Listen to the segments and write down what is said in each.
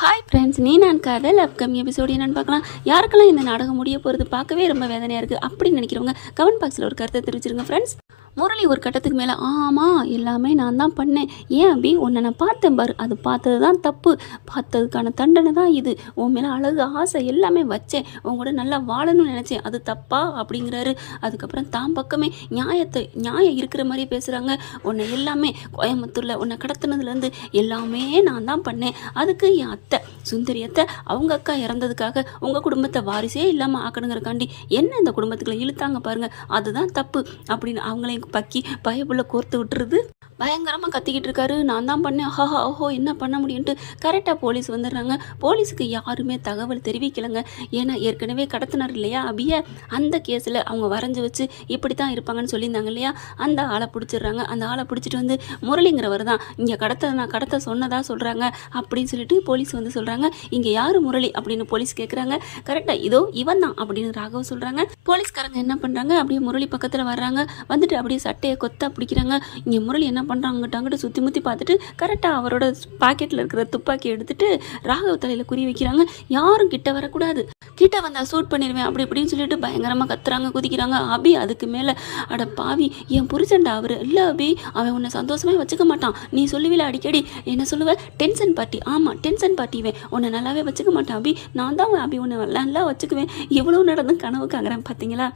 Hi friends நீ நான் காதல். அப்கமிங் எபிசோடு என்னன்னு பார்க்கலாம். யாருக்கெல்லாம் இந்த நாடகம் முடிய போகிறது பார்க்கவே ரொம்ப வேதனையாக இருக்குது அப்படின்னு நினைக்கிறவங்க கமெண்ட் பாக்ஸில் ஒரு கருத்தை தெரிவிச்சிருங்க ஃப்ரெண்ட்ஸ் முரளி ஒரு கட்டத்துக்கு மேலே ஆமாம் எல்லாமே நான் தான் பண்ணேன். ஏன் அப்படி? உன்னை நான் பார்த்தேன் பாரு. அது பார்த்தது தான் தப்பு. பார்த்ததுக்கான தண்டனை தான் இது. உன் மேலே அழகு ஆசை எல்லாமே வச்சேன். உன் கூட நல்லா வாழணும்னு நினச்சேன். அது தப்பா? அப்படிங்கிறாரு. அதுக்கப்புறம் தான் பக்கமே நியாயத்தை நியாயம் இருக்கிற மாதிரி பேசுகிறாங்க உன்னை எல்லாமே கோயம்புத்தூரில் உன்னை கடத்தினதுலேருந்து எல்லாமே நான் தான் பண்ணேன். அதுக்கு என் அத்தை சுந்தரி அத்தை அவங்க அக்கா இறந்ததுக்காக உங்கள் குடும்பத்தை வாரிசே இல்லாமல் ஆக்கணுங்கிறக்காண்டி என்ன இந்த குடும்பத்துக்குள்ள இழுத்தாங்க பாருங்கள் அதுதான் தப்பு அப்படின்னு அவங்களையும் பக்கி பயப்புள்ள கோர்த்து விட்டுருது. பயங்கரமாக கத்திக்கிட்டு இருக்காரு. நான் தான் பண்ணேன். ஹஹா ஓஹோ என்ன பண்ண முடியும்ட்டு கரெக்டாக போலீஸ் வந்துடுறாங்க. போலீஸுக்கு யாருமே தகவல் தெரிவிக்கலைங்க. ஏன்னா ஏற்கனவே கடத்தினார் இல்லையா? அபிய அந்த கேஸில் அவங்க வரைஞ்சி வச்சு இப்படி தான் இருப்பாங்கன்னு சொல்லியிருந்தாங்க இல்லையா? அந்த ஆளை பிடிச்சிடுறாங்க. அந்த ஆளை பிடிச்சிட்டு வந்து முரளிங்கிறவர் தான். இங்கே கடத்த நான் கடத்த சொன்னதா சொல்கிறாங்க அப்படின்னு சொல்லிட்டு போலீஸ் வந்து சொல்கிறாங்க இங்கே யார் முரளி அப்படின்னு போலீஸ் கேட்குறாங்க கரெக்டாக இதோ இவன் தான் அப்படின்னு ராகவ் சொல்கிறாங்க போலீஸ்காரங்க என்ன பண்ணுறாங்க அப்படியே முரளி பக்கத்தில் வர்றாங்க. வந்துட்டு அப்படியே சட்டையை கொத்தா பிடிக்கிறாங்க. இங்கே முரளி என்ன பண்ணுறாங்க அங்கிட்ட அங்கிட்ட சுற்றி முற்றி பார்த்துட்டு கரெக்டாக அவரோட பாக்கெட்டில் இருக்கிற துப்பாக்கி எடுத்துகிட்டு ராகவ் தலையில் குறி வைக்கிறாங்க. யாரும் கிட்ட வரக்கூடாது. கிட்ட வந்தால் சூட் பண்ணிடுவேன் அப்படி இப்படின்னு சொல்லிட்டு பயங்கரமாக கத்துறாங்க குதிக்கிறாங்க. அபி அதுக்கு மேலே அட பாவி என் புருஷன்டா அவர். இல்லை அபி அவன் உன்னை சந்தோஷமே வச்சுக்க மாட்டான். நீ சொல்லுவில அடிக்கடி என்ன சொல்லுவ? டென்ஷன் பார்ட்டி ஆமாம் டென்ஷன் பார்ட்டிவேன் உன்னை நல்லாவே வச்சுக்க மாட்டான் அபி. நான் தான் அபி உன்னை நல்லா வச்சுக்குவேன். எவ்வளோ நடந்தும் கனவு காங்குறேன் பார்த்தீங்களா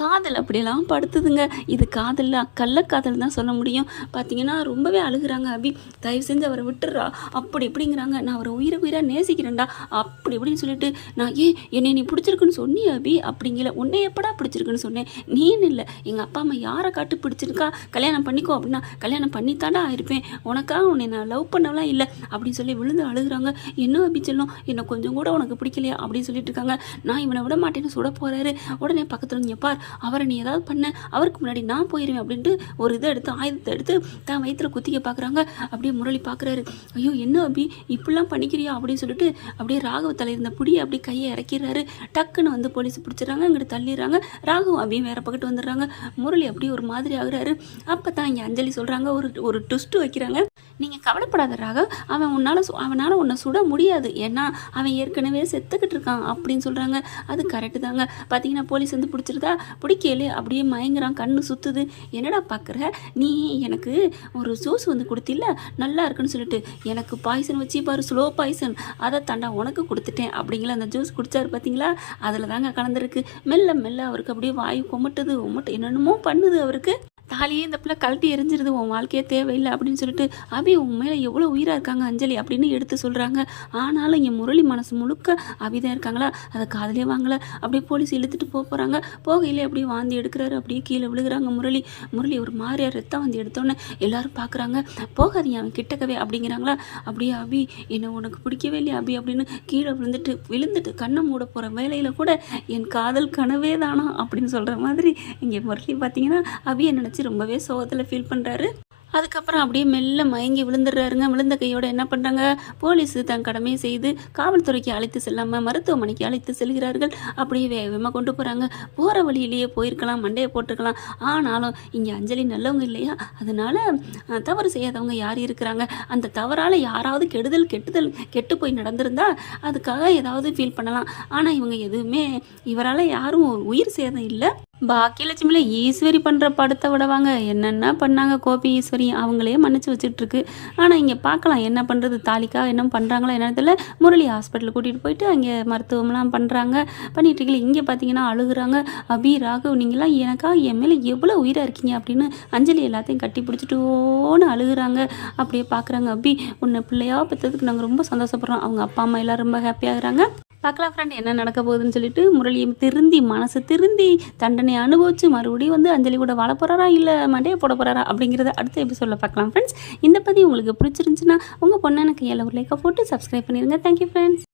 காதல் அப்படியெல்லாம் படுத்துதுங்க. இது காதல்ல கள்ளக்காதல் தான் சொல்ல முடியும். பார்த்தீங்கன்னா ரொம்பவே அழுகுறாங்க அபி. தயவு செஞ்சு அவரை விட்டுறா. அப்படி இப்படிங்கிறாங்க. நான் அவரை உயிரை உயிராக நேசிக்கிறேன்டா. அப்படி இப்படின்னு சொல்லிட்டு நான் ஏன் என்னை நீ பிடிச்சிருக்குன்னு சொன்னி அபி? அப்படிங்கல உன்னை எப்படா பிடிச்சிருக்குன்னு சொன்னேன்? நீன்னு இல்லை. எங்கள் அப்பா அம்மா யாரை காட்டு பிடிச்சிருக்கா? கல்யாணம் பண்ணிக்கோ அப்படின்னா கல்யாணம் பண்ணித்தாண்டா ஆயிருப்பேன் உனக்கா உன்னை நான் லவ் பண்ணவெல்லாம் இல்லை. அப்படின்னு சொல்லி விழுந்து அழுகுறாங்க. என்ன அபி செல்லும்? என்னை கொஞ்சம் கூட உனக்கு பிடிக்கலையா? அப்படின்னு சொல்லிட்டு இருக்காங்க. நான் இவனை விட மாட்டேன்னு சுட போறாரு. உடனே பக்கத்தில் நீ பார் அவரை நீ ஏதாவது பண்ண. அவருக்கு முன்னாடி நான் போயிடுவேன் அப்படின்ட்டு ஒரு இதை எடுத்து ஆயுதத்தை எடுத்து தான் வயிற்றுல குத்திக்க பார்க்குறாங்க அப்படியே முரளி பார்க்குறாரு ஐயோ என்ன அபி? இப்படிலாம் பண்ணிக்கிறியா? அப்படின்னு சொல்லிட்டு அப்படியே ராகவ தலை இருந்த புடியை அப்படியே கையை இறக்கிறாரு டக்குன்னு வந்து போலீஸ் பிடிச்சிடுறாங்க அங்கிட்டு தள்ளிடுறாங்க. ராகவ் அப்படியே வேற பக்கத்து வந்துடுறாங்க. முரளி அப்படியே ஒரு மாதிரி ஆகுறாரு. அப்போ தான் இங்கே அஞ்சலி சொல்கிறாங்க ஒரு ஒரு ட்விஸ்ட்டு வைக்கிறாங்க. நீங்கள் கவலைப்படாத ராகவ் அவன் உன்னால் அவனால் உன்னை சுட முடியாது. ஏன்னா அவன் ஏற்கனவே செத்துக்கிட்டு இருக்கான் அப்படின்னு சொல்கிறாங்க அது கரெக்டு தாங்க. பார்த்தீங்கன்னா போலீஸ் வந்து பிடிச்சிருதா? பிடிக்கல அப்படியே மயங்குறான். கண்ணு சுற்றுது என்னடா பார்க்குற நீ எனக்கு ஒரு ஜூஸ் வந்து கொடுத்தில்ல? நல்லா இருக்குன்னு சொல்லிட்டு எனக்கு பாய்சன் வச்சு பாரு ஸ்லோ பாய்சன் அதை தாண்டா உனக்கு கொடுத்துட்டேன் அப்படிங்கிற அந்த ஜூஸ் குடிச்சாரு பார்த்தீங்களா அதில் தாங்க கலந்துருக்கு. மெல்ல மெல்ல அவருக்கு அப்படியே வாயு கொமட்டுது. உமட்டு என்னென்னமோ பண்ணுது அவருக்கு. தாலியே இந்த பிள்ளை கழட்டி எரிஞ்சிருது உன் வாழ்க்கையே தேவையில்லை அப்படின்னு சொல்லிட்டு அபி உன் மேலே எவ்வளோ உயிராக இருக்காங்க அஞ்சலி அப்படின்னு எடுத்து சொல்கிறாங்க ஆனாலும் இங்கே முரளி மனசு முழுக்க அபிதான் இருக்காங்களா? அதை காதலே வாங்கலை. அப்படியே போலீஸ் இழுத்துட்டு போக போகிறாங்க போகையிலே அப்படியே வாந்தி எடுக்கிறாரு. அப்படியே கீழே விழுகிறாங்க முரளி. முரளி ஒரு மாதிரியார் ரத்தம் வந்து எடுத்தோன்னே எல்லாரும் பார்க்குறாங்க போகாதீங்க அவன் கிட்டக்கவே அப்படிங்கிறாங்களா? அப்படியே அபி என்ன உனக்கு பிடிக்கவே இல்லையா அபி அப்படின்னு கீழே விழுந்துட்டு விழுந்துட்டு கண்ணை மூட போகிற வேலையில் கூட என் காதல் கனவே தானா அப்படின்னு சொல்கிற மாதிரி இங்கே முரளி பார்த்தீங்கன்னா அபியை நினச்சி ரொம்பவே சோகத்தில் ஃபீல் பண்ணுறாரு அதுக்கப்புறம் அப்படியே மெல்ல மயங்கி விழுந்துடுறாருங்க. விழுந்த கையோட என்ன பண்ணுறாங்க போலீஸ் தன் கடமையை செய்து காவல்துறைக்கு அழைத்து செல்லாமல் மருத்துவமனைக்கு அழைத்து செல்கிறார்கள். அப்படியே வேகமாக கொண்டு போகிறாங்க போகிற வழியிலேயே போயிருக்கலாம் மண்டையை போட்டிருக்கலாம். ஆனாலும் இங்கே அஞ்சலி நல்லவங்க இல்லையா? அதனால தவறு செய்யாதவங்க யார் இருக்கிறாங்க? அந்த தவறால் யாராவது கெடுதல் கெட்டுதல் கெட்டு போய் நடந்திருந்தா அதுக்காக ஏதாவது ஃபீல் பண்ணலாம். ஆனால் இவங்க எதுவுமே இவரால் யாரும் உயிர் சேதம் இல்லை. பாக்கியலட்சுமியில் ஈஸ்வரி பண்ணுற படத்தை விடவாங்க. என்னென்ன பண்ணாங்க கோபி ஈஸ்வரி? அவங்களே மன்னிச்சு வச்சுட்ருக்கு. ஆனால் இங்கே பார்க்கலாம் என்ன பண்ணுறது தாலிக்கா என்ன பண்ணுறாங்களோ என்னன்னு தெரியல. முரளி ஹாஸ்பிட்டல் கூட்டிகிட்டு போயிட்டு அங்கே மருத்துவம்லாம் பண்ணுறாங்க பண்ணிட்டு இங்கே பார்த்தீங்கன்னா அழுகுறாங்க. அபி ராகவ் நீங்களாம் எனக்கா என் மேலே எவ்வளோ உயிராக இருக்கீங்க அப்படின்னு அஞ்சலி எல்லாத்தையும் கட்டி பிடிச்சிட்டு ஓன்னு அழுகுறாங்க. அப்படியே பார்க்குறாங்க அபி உன்னை பிள்ளையாக பெற்றதுக்கு நாங்கள் ரொம்ப சந்தோஷப்படுறோம். அவங்க அப்பா அம்மா எல்லாம் ரொம்ப ஹாப்பியாகிறாங்க பார்க்கலாம் ஃப்ரெண்ட் என்ன நடக்க போகுதுன்னு சொல்லிட்டு முரளியும் திருந்தி மனசு திருந்தி தண்டனை அனுபவித்து மறுபடியும் வந்து அஞ்சலி கூட வாழ போகிறாரா இல்லை மண்டையை போட போகிறாரா அப்படிங்கிறத அடுத்த எபிசோடில் பார்க்கலாம் ஃப்ரெண்ட்ஸ். இந்த பதிவு உங்களுக்கு பிடிச்சிருந்துச்சுன்னா உங்கள் பொண்ணான கையால் ஒரு லைக்கை போட்டு சப்ஸ்கிரைப் பண்ணிடுங்க தேங்க்யூ ஃப்ரெண்ட்ஸ்